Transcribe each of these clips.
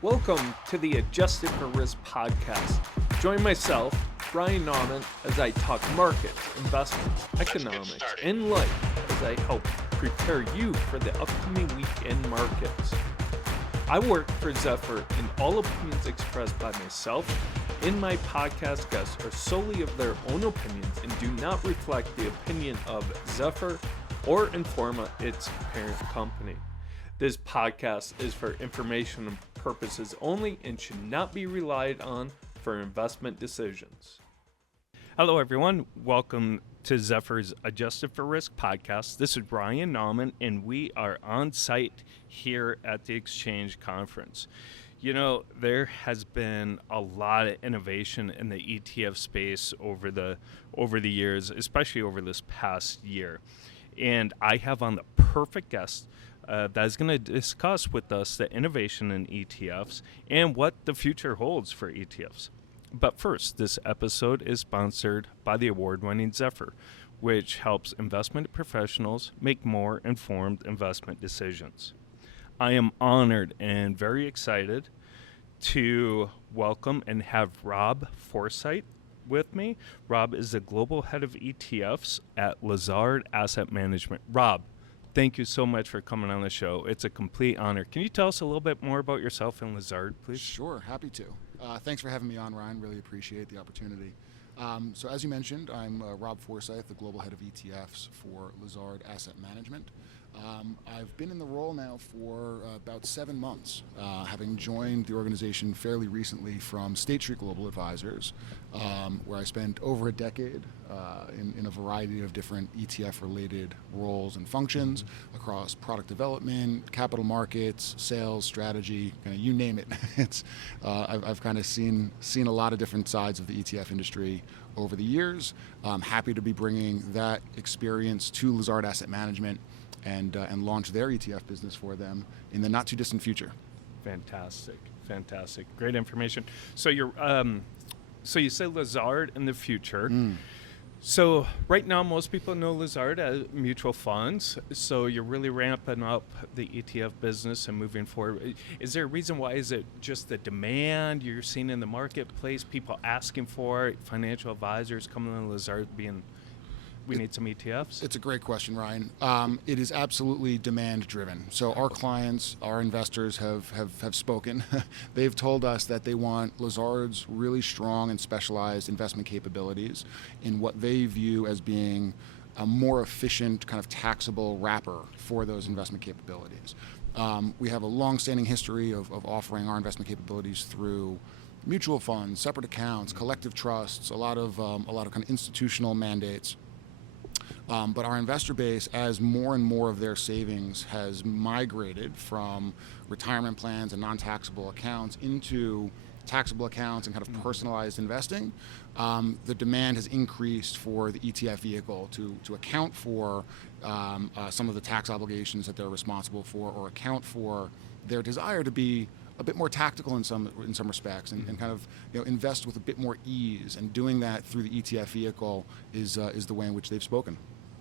Welcome to the Adjusted for Risk podcast. Join myself, Ryan Nauman, as I talk markets, investments, economics, and life as I help prepare you for the upcoming weekend markets. I work for Zephyr, and all opinions expressed by myself and my podcast guests are solely of their own opinions and do not reflect the opinion of Zephyr or Informa, its parent company. This podcast is for informational purposes only and should not be relied on for investment decisions. Hello, everyone. Welcome to Zephyr's Adjusted for Risk podcast. This is Ryan Nauman, and we are on site here at the Exchange Conference. You know, there has been a lot of innovation in the ETF space over the years, especially over this past year. And I have on the perfect guest that is going to discuss with us the innovation in ETFs and what the future holds for ETFs. But first, this episode is sponsored by the award-winning Zephyr, which helps investment professionals make more informed investment decisions. I am honored and very excited to welcome and have Rob Forsyth with me. Rob is the Global Head of ETFs at Lazard Asset Management. Rob, thank you so much for coming on the show. It's a complete honor. Can you tell us a little bit more about yourself and Lazard, please? Sure, happy to. Thanks for having me on, Ryan. Really appreciate the opportunity. So as you mentioned, I'm Rob Forsyth, the Global Head of ETFs for Lazard Asset Management. I've been in the role now for about 7 months, having joined the organization fairly recently from State Street Global Advisors, where I spent over a decade in a variety of different ETF-related roles and functions across product development, capital markets, sales, strategy, you name it. I've kind of seen a lot of different sides of the ETF industry over the years. I'm happy to be bringing that experience to Lazard Asset Management and launch their ETF business for them in the not too distant future. Fantastic. Great information. So so you say Lazard in the future. So right now, most people know Lazard as mutual funds. So you're really ramping up the ETF business and moving forward. Is there a reason why? Is it just the demand you're seeing in the marketplace, people asking for it, financial advisors coming to Lazard being, we need some ETFs? It's a great question, Ryan. It is absolutely demand-driven. So our clients, our investors have spoken. They've told us that they want Lazard's really strong and specialized investment capabilities in what they view as being a more efficient kind of taxable wrapper for those investment capabilities. We have a long-standing history of offering our investment capabilities through mutual funds, separate accounts, collective trusts, a lot of kind of institutional mandates. But our investor base, as more and more of their savings has migrated from retirement plans and non-taxable accounts into taxable accounts and kind of personalized investing, the demand has increased for the ETF vehicle to account for some of the tax obligations that they're responsible for, or account for their desire to be a bit more tactical in some respects, and kind of invest with a bit more ease. And doing that through the ETF vehicle is the way in which they've spoken.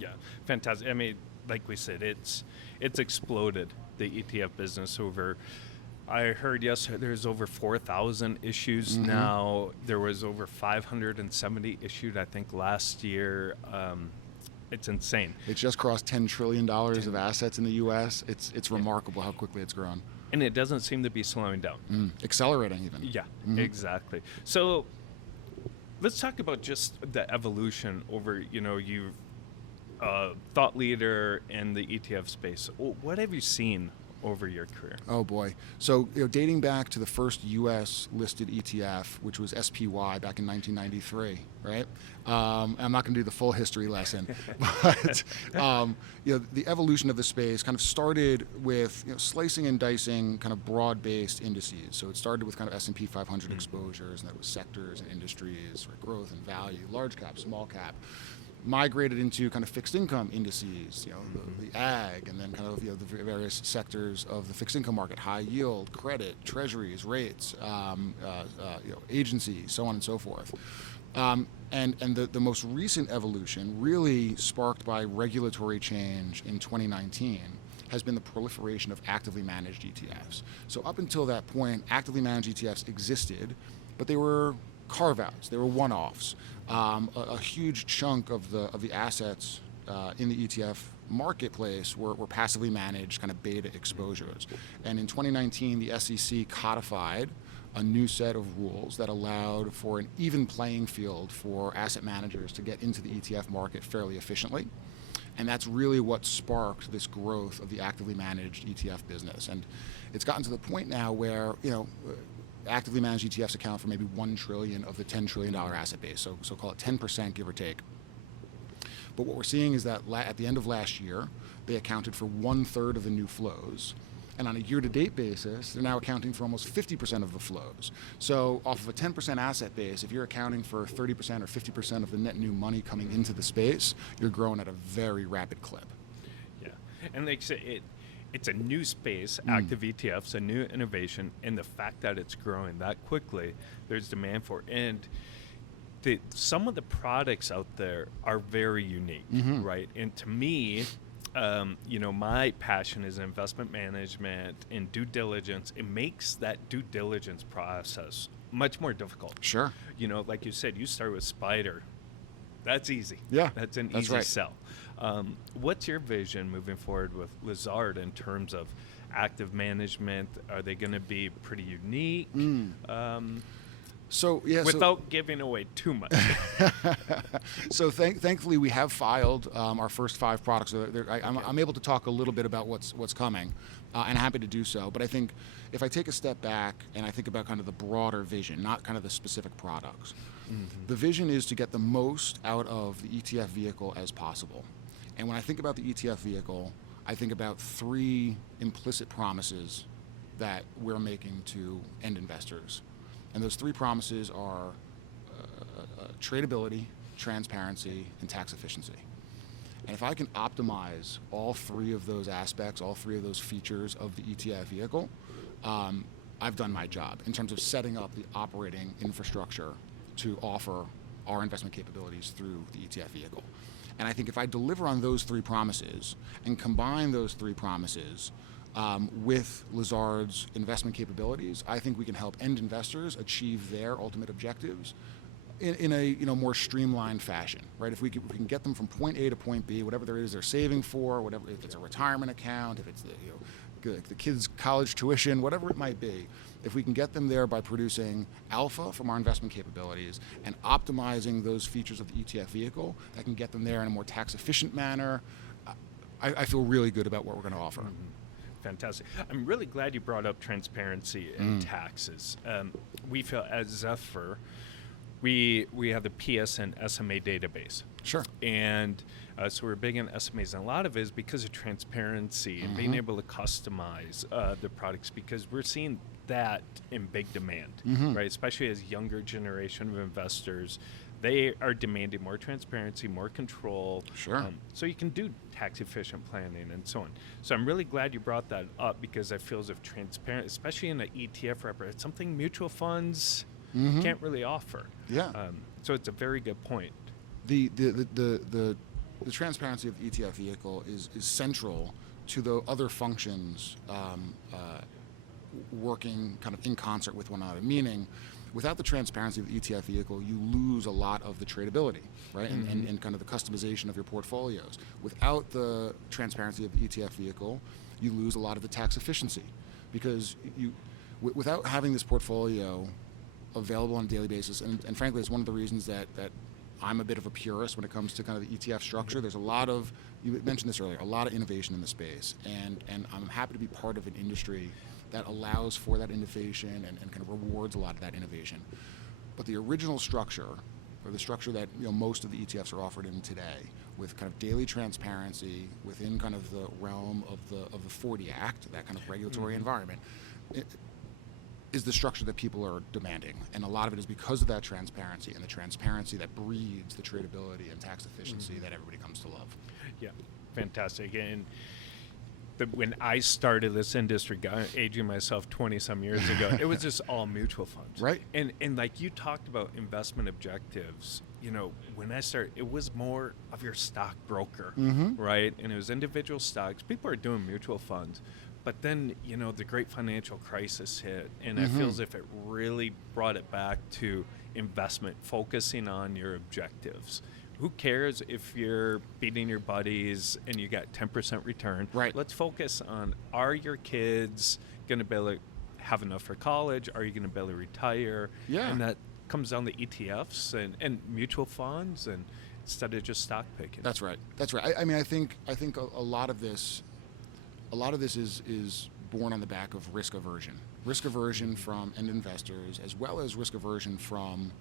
Yeah, fantastic. I mean, like we said, it's exploded, the ETF business. I heard yesterday there's over 4,000 issues now. There was over 570 issued, I think, last year. It's insane. It's just crossed $10 trillion of assets in the U.S. It's remarkable how quickly it's grown. And it doesn't seem to be slowing down. Accelerating even. Yeah, exactly. So let's talk about just the evolution over, you've thought leader in the ETF space. What have you seen over your career? Oh boy. So dating back to the first U.S. listed ETF, which was SPY back in 1993, right? I'm not going to do the full history lesson, but the evolution of the space kind of started with slicing and dicing kind of broad-based indices. So it started with kind of S&P 500 exposures, and that was sectors and industries, right? Growth and value, large cap, small cap. Migrated into kind of fixed income indices, the ag, and then kind of the various sectors of the fixed income market: high yield, credit, treasuries, rates, agencies, so on and so forth. And the most recent evolution, really sparked by regulatory change in 2019, has been the proliferation of actively managed ETFs. So up until that point, actively managed ETFs existed, but they were carve-outs. They were one-offs. A huge chunk of the assets in the ETF marketplace were passively managed kind of beta exposures. And in 2019, the SEC codified a new set of rules that allowed for an even playing field for asset managers to get into the ETF market fairly efficiently. And that's really what sparked this growth of the actively managed ETF business. And it's gotten to the point now where, actively managed ETFs account for maybe $1 trillion of the $10 trillion asset base. So call it 10%, give or take. But what we're seeing is that at the end of last year, they accounted for 1/3 of the new flows. And on a year-to-date basis, they're now accounting for almost 50% of the flows. So off of a 10% asset base, if you're accounting for 30% or 50% of the net new money coming into the space, you're growing at a very rapid clip. Yeah, and like I said, it's a new space, active ETFs, a new innovation, and the fact that it's growing that quickly, there's demand for it. And some of the products out there are very unique, right? And to me, my passion is investment management and due diligence. It makes that due diligence process much more difficult. Sure. Like you said, you start with Spider. That's easy. Yeah, that's an that's easy right. sell. What's your vision moving forward with Lazard in terms of active management? Are they going to be pretty unique? Without giving away too much. So thankfully, we have filed our first 5 products. I'm able to talk a little bit about what's coming, and I'm happy to do so. But I think if I take a step back and I think about kind of the broader vision, not kind of the specific products, the vision is to get the most out of the ETF vehicle as possible. And when I think about the ETF vehicle, I think about 3 implicit promises that we're making to end investors. And those 3 promises are tradability, transparency, and tax efficiency. And if I can optimize all 3 of those aspects, all 3 of those features of the ETF vehicle, I've done my job in terms of setting up the operating infrastructure to offer our investment capabilities through the ETF vehicle. And I think if I deliver on those 3 promises and combine those 3 promises with Lazard's investment capabilities, I think we can help end investors achieve their ultimate objectives in a more streamlined fashion, right? If we can get them from point A to point B, whatever there is they're saving for, whatever, if it's a retirement account, if it's the kids' college tuition, whatever it might be, if we can get them there by producing alpha from our investment capabilities and optimizing those features of the ETF vehicle, that can get them there in a more tax efficient manner, I feel really good about what we're going to offer. Fantastic. I'm really glad you brought up transparency and taxes. We feel at Zephyr, we have the PS and SMA database. Sure. And so we're big in SMAs. And a lot of it is because of transparency and being able to customize the products, because we're seeing that in big demand, right? Especially as younger generation of investors, they are demanding more transparency, more control. Sure. So you can do tax efficient planning and so on. So I'm really glad you brought that up, because I feel as if transparent, especially in an ETF wrapper, it's something mutual funds can't really offer. Yeah. So it's a very good point. The transparency of the ETF vehicle is central to the other functions working kind of in concert with one another, meaning without the transparency of the ETF vehicle, you lose a lot of the tradability, right? And kind of the customization of your portfolios. Without the transparency of the ETF vehicle, you lose a lot of the tax efficiency, because without having this portfolio available on a daily basis, and frankly, it's one of the reasons that I'm a bit of a purist when it comes to kind of the ETF structure. There's a lot of, you mentioned this earlier, a lot of innovation in the space, and I'm happy to be part of an industry that allows for that innovation and kind of rewards a lot of that innovation. But the original structure, or the structure that most of the ETFs are offered in today, with kind of daily transparency within kind of the realm of the 40 Act, that kind of regulatory environment, is the structure that people are demanding. And a lot of it is because of that transparency, and the transparency that breeds the tradability and tax efficiency that everybody comes to love. Yeah, fantastic. And when I started this industry, aging myself 20-some years ago, it was just all mutual funds. Right. And like you talked about investment objectives, when I started, it was more of your stockbroker, Mm-hmm. right? And it was individual stocks. People are doing mutual funds. But then, the great financial crisis hit, and I Mm-hmm. feel as if it really brought it back to investment, focusing on your objectives. Who cares if you're beating your buddies and you got 10% return? Right. Let's focus on, are your kids going to be able to have enough for college? Are you going to be able to retire? Yeah. And that comes down to ETFs and mutual funds, and instead of just stock picking. That's right. I think a lot of this is born on the back of risk aversion. Risk aversion from end investors, as well as risk aversion from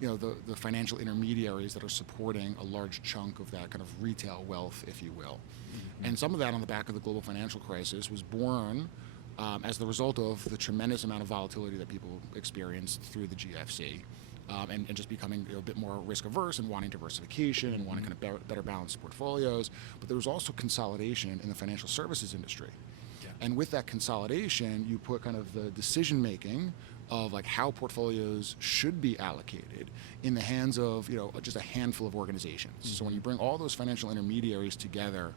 the financial intermediaries that are supporting a large chunk of that kind of retail wealth, if you will. Mm-hmm. And some of that on the back of the global financial crisis was born as the result of the tremendous amount of volatility that people experienced through the GFC, and just becoming a bit more risk averse and wanting diversification and wanting kind of better balanced portfolios. But there was also consolidation in the financial services industry. Yeah. And with that consolidation, you put kind of the decision making of like how portfolios should be allocated in the hands of just a handful of organizations. Mm-hmm. So when you bring all those financial intermediaries together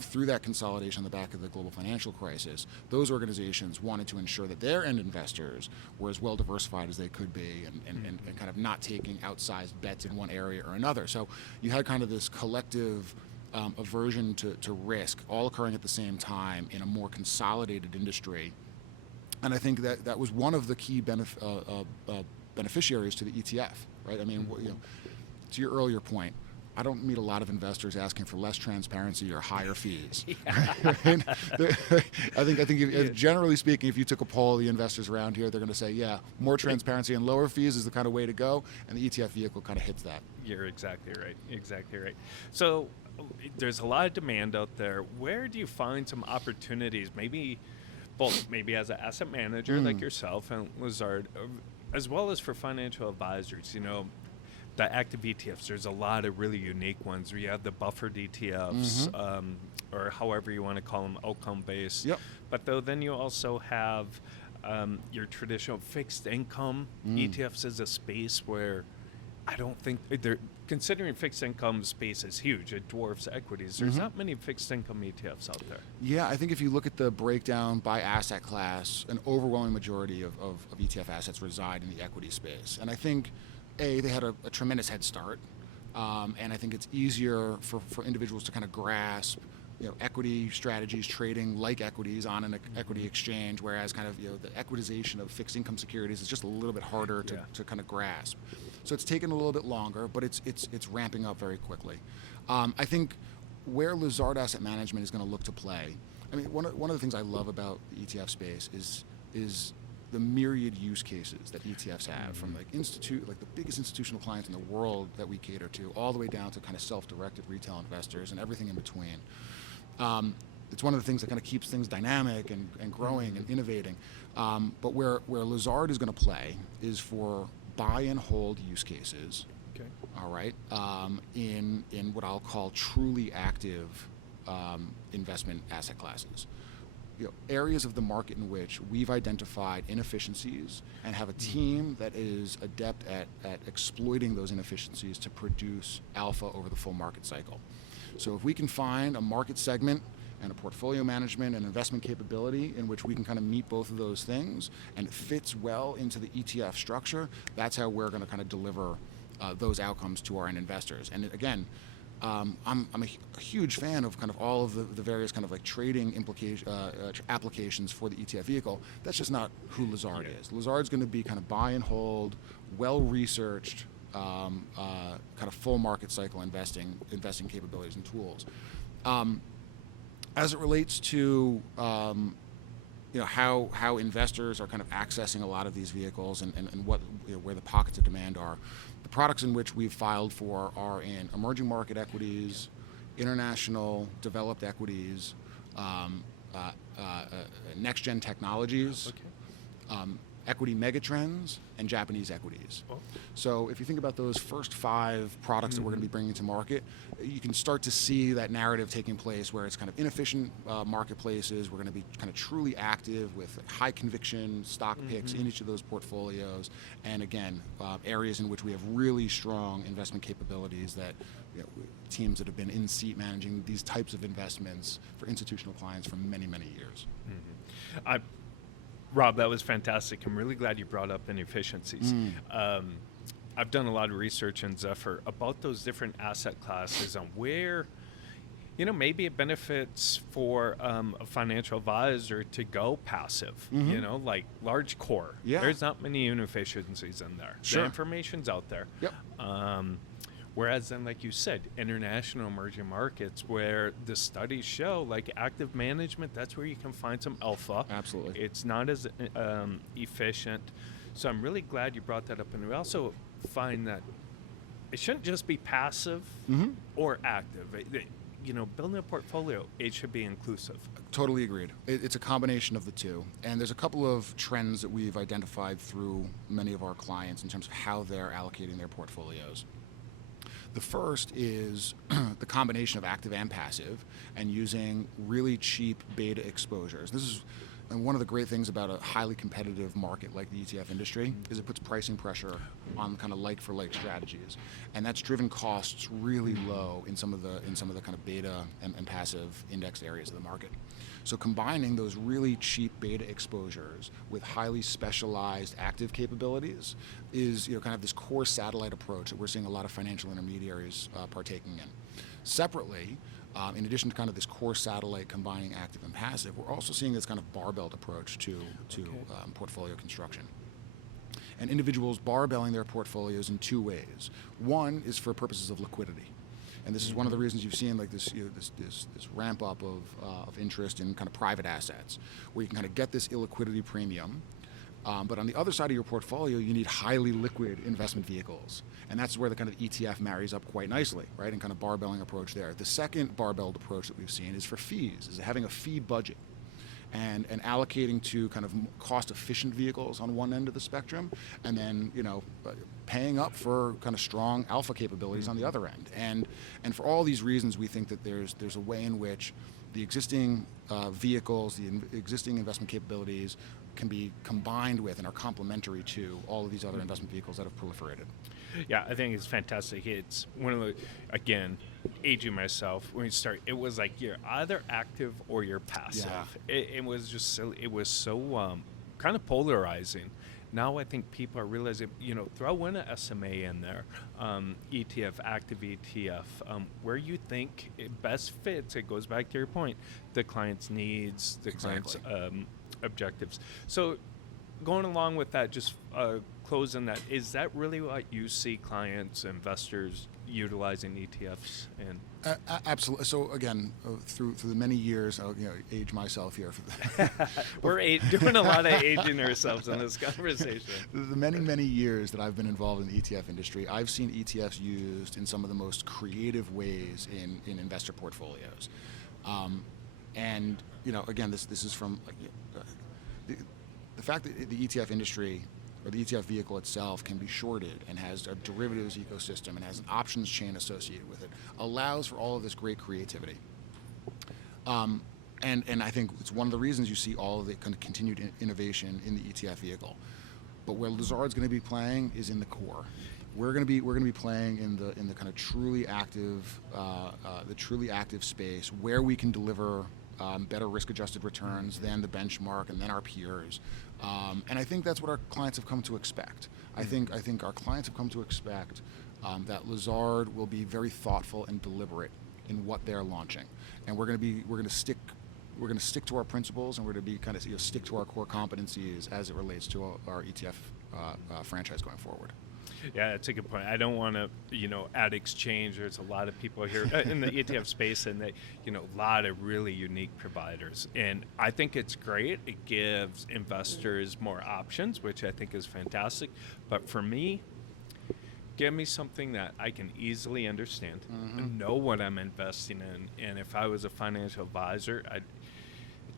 through that consolidation on the back of the global financial crisis, those organizations wanted to ensure that their end investors were as well diversified as they could be, and kind of not taking outsized bets in one area or another. So you had kind of this collective aversion to risk all occurring at the same time in a more consolidated industry. And I think that was one of the key beneficiaries to the ETF, right? I mean, to your earlier point, I don't meet a lot of investors asking for less transparency or higher fees. Right? I think if, generally speaking, if you took a poll of the investors around here, they're going to say, yeah, more transparency and lower fees is the kind of way to go, and the ETF vehicle kind of hits that. You're exactly right. So there's a lot of demand out there. Where do you find some opportunities, maybe as an asset manager like yourself and Lazard, as well as for financial advisors? The active ETFs, there's a lot of really unique ones where you have the buffered ETFs, or however you want to call them, outcome-based. Yep. But then you also have your traditional fixed income ETFs as a space where I don't think they're considering fixed income space is huge. It dwarfs equities. There's not many fixed income ETFs out there. Yeah, I think if you look at the breakdown by asset class, an overwhelming majority of ETF assets reside in the equity space. And I think they had a tremendous head start, and I think it's easier for individuals to kind of grasp, equity strategies trading like equities on an equity exchange, whereas kind of the equitization of fixed income securities is just a little bit harder to kind of grasp. So it's taken a little bit longer, but it's ramping up very quickly. I think where Lazard Asset Management is going to look to play. I mean, one of the things I love about the ETF space is the myriad use cases that ETFs have, from like the biggest institutional clients in the world that we cater to, all the way down to kind of self-directed retail investors and everything in between. It's one of the things that kind of keeps things dynamic and growing and innovating. But where Lazard is going to play is for buy and hold use cases. Okay. All right. In what I'll call truly active investment asset classes. Areas of the market in which we've identified inefficiencies and have a team that is adept at exploiting those inefficiencies to produce alpha over the full market cycle. So if we can find a market segment and a portfolio management and investment capability in which we can kind of meet both of those things, and it fits well into the ETF structure, that's how we're going to kind of deliver those outcomes to our end investors. And again, I'm a huge fan of kind of all of the various kind of like trading applications for the ETF vehicle. That's just not who Lazard is. Lazard's going to be kind of buy and hold, well-researched, kind of full market cycle investing capabilities and tools. As it relates to how investors are kind of accessing a lot of these vehicles and what where the pockets of demand are. The products in which we've filed for are in emerging market equities, international developed equities, next-gen technologies, equity megatrends, and Japanese equities. Oh. So if you think about those first 5 products that we're going to be bringing to market, you can start to see that narrative taking place where it's kind of inefficient marketplaces. We're going to be kind of truly active with high conviction stock picks in each of those portfolios. And again, areas in which we have really strong investment capabilities that teams that have been in seat managing these types of investments for institutional clients for many, many years. Rob, that was fantastic. I'm really glad you brought up inefficiencies. I've done a lot of research in Zephyr about those different asset classes and where, maybe it benefits for a financial advisor to go passive, like large core. Yeah. There's not many inefficiencies in there. Sure. The information's out there. Yep. Whereas then, like you said, international emerging markets where the studies show, like active management, that's where you can find some alpha. Absolutely. It's not as efficient. So I'm really glad you brought that up. And we also find that it shouldn't just be passive or active. Building a portfolio, it should be inclusive. Totally agreed. It's a combination of the two. And there's a couple of trends that we've identified through many of our clients in terms of how they're allocating their portfolios. The first is the combination of active and passive and using really cheap beta exposures. This is one of the great things about a highly competitive market like the ETF industry is it puts pricing pressure on kind of like-for-like strategies. And that's driven costs really low in some of the kind of beta and passive indexed areas of the market. So combining those really cheap beta exposures with highly specialized active capabilities is kind of this core satellite approach that we're seeing a lot of financial intermediaries partaking in. Separately, in addition to kind of this core satellite combining active and passive, we're also seeing this kind of barbelled approach to portfolio construction. And individuals barbelling their portfolios in 2 ways. One is for purposes of liquidity. And this is one of the reasons you've seen like this ramp up of interest in kind of private assets, where you can kind of get this illiquidity premium. But on the other side of your portfolio, you need highly liquid investment vehicles. And that's where the kind of ETF marries up quite nicely, right? And kind of barbelling approach there. The second barbelled approach that we've seen is for fees, is having a fee budget and allocating to kind of cost-efficient vehicles on one end of the spectrum, and then paying up for kind of strong alpha capabilities on the other end. And for all these reasons, we think that there's a way in which the existing vehicles, the existing investment capabilities can be combined with and are complementary to all of these other investment vehicles that have proliferated. Yeah, I think it's fantastic. It's one of the, again, aging myself, when you start, it was like you're either active or you're passive. Yeah. It was just so, it was so kind of polarizing. Now I think people are realizing, throw in a SMA in there, ETF, active ETF, where you think it best fits. It goes back to your point, the client's needs, the client's objectives. So going along with that, just closing that, is that really what you see clients, investors utilizing ETFs in? Absolutely. So again, through the many years, I'll age myself here. We're doing a lot of aging ourselves in this conversation. The many years that I've been involved in the ETF industry, I've seen ETFs used in some of the most creative ways in investor portfolios. And again, this is from the fact that the ETF industry or the ETF vehicle itself can be shorted and has a derivatives ecosystem and has an options chain associated with it, allows for all of this great creativity. And I think it's one of the reasons you see all of the kind of continued innovation in the ETF vehicle. But where Lazard's going to be playing is in the core. We're going to be playing in the kind of truly active space where we can deliver better risk-adjusted returns than the benchmark and then our peers. And I think that's what our clients have come to expect. I think our clients have come to expect that Lazard will be very thoughtful and deliberate in what they're launching, and we're going to stick to our principles, and we're going to be kind of stick to our core competencies as it relates to our ETF franchise going forward. Yeah, that's a good point. I don't want to, add exchange. There's a lot of people here in the ETF space, and they, a lot of really unique providers. And I think it's great. It gives investors more options, which I think is fantastic. But for me, give me something that I can easily understand and know what I'm investing in. And if I was a financial advisor,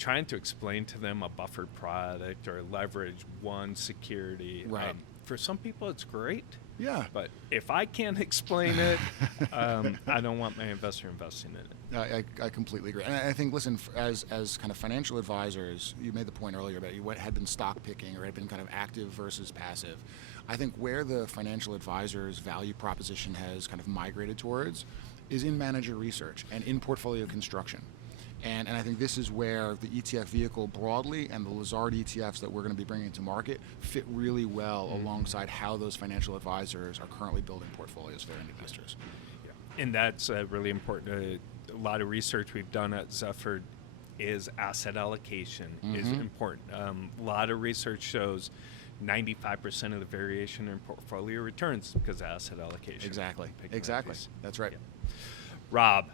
trying to explain to them a buffered product or leverage one security. Right. For some people, it's great. Yeah. But if I can't explain it, I don't want my investor investing in it. I completely agree. And I think, listen, as kind of financial advisors, you made the point earlier about what had been stock picking or had been kind of active versus passive. I think where the financial advisor's value proposition has kind of migrated towards is in manager research and in portfolio construction. And I think this is where the ETF vehicle broadly and the Lazard ETFs that we're going to be bringing to market fit really well alongside how those financial advisors are currently building portfolios for their investors. Yeah. And that's really important. A lot of research we've done at Zephyr is asset allocation is important. A lot of research shows 95% of the variation in portfolio returns because of asset allocation. Exactly. That's right. Yeah. Rob,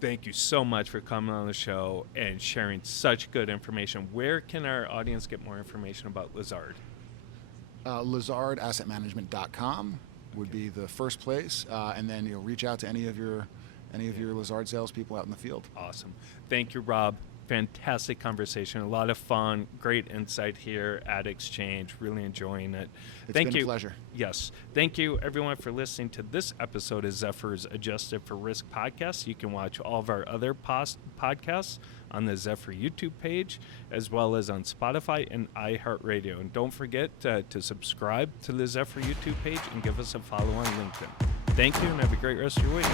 thank you so much for coming on the show and sharing such good information. Where can our audience get more information about Lazard? LazardAssetManagement.com would be the first place, and then reach out to any of your Lazard salespeople out in the field. Awesome. Thank you, Rob. Fantastic conversation. A lot of fun. Great insight here at Exchange. Really enjoying it. It's been a pleasure. Yes. Thank you, everyone, for listening to this episode of Zephyr's Adjusted for Risk podcast. You can watch all of our other podcasts on the Zephyr YouTube page, as well as on Spotify and iHeartRadio. And don't forget to subscribe to the Zephyr YouTube page and give us a follow on LinkedIn. Thank you, and have a great rest of your week.